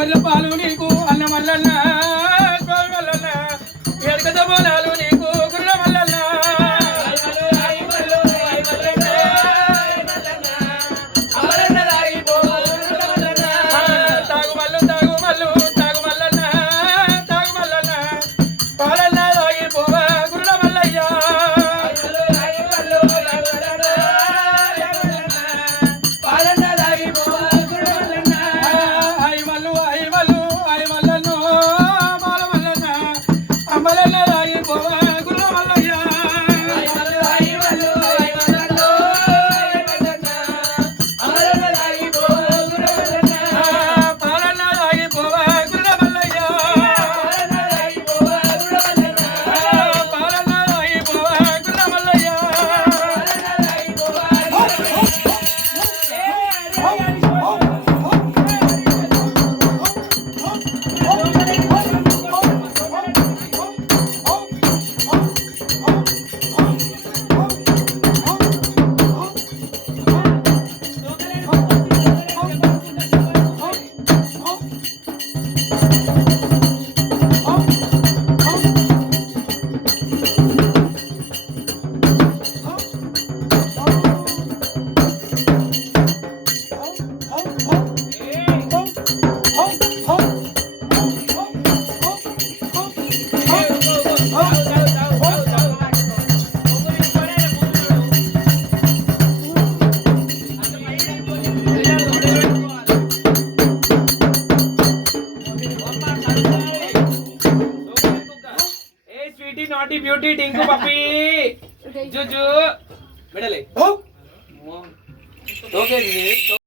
గొర్రె పాలు నీకు అన్న మల్లన్న స్వామి మల్లన్న ఎడకద బోనాలు నీకు గుర్ర మల్లన్న తాగు మల్లు తాగు మల్లు తాగు మల్లన్న తాగు మల్లన్న పాలన్న తాగిపోవా గుర్ర Mallayya naughty beauty tinku papi juju medale okay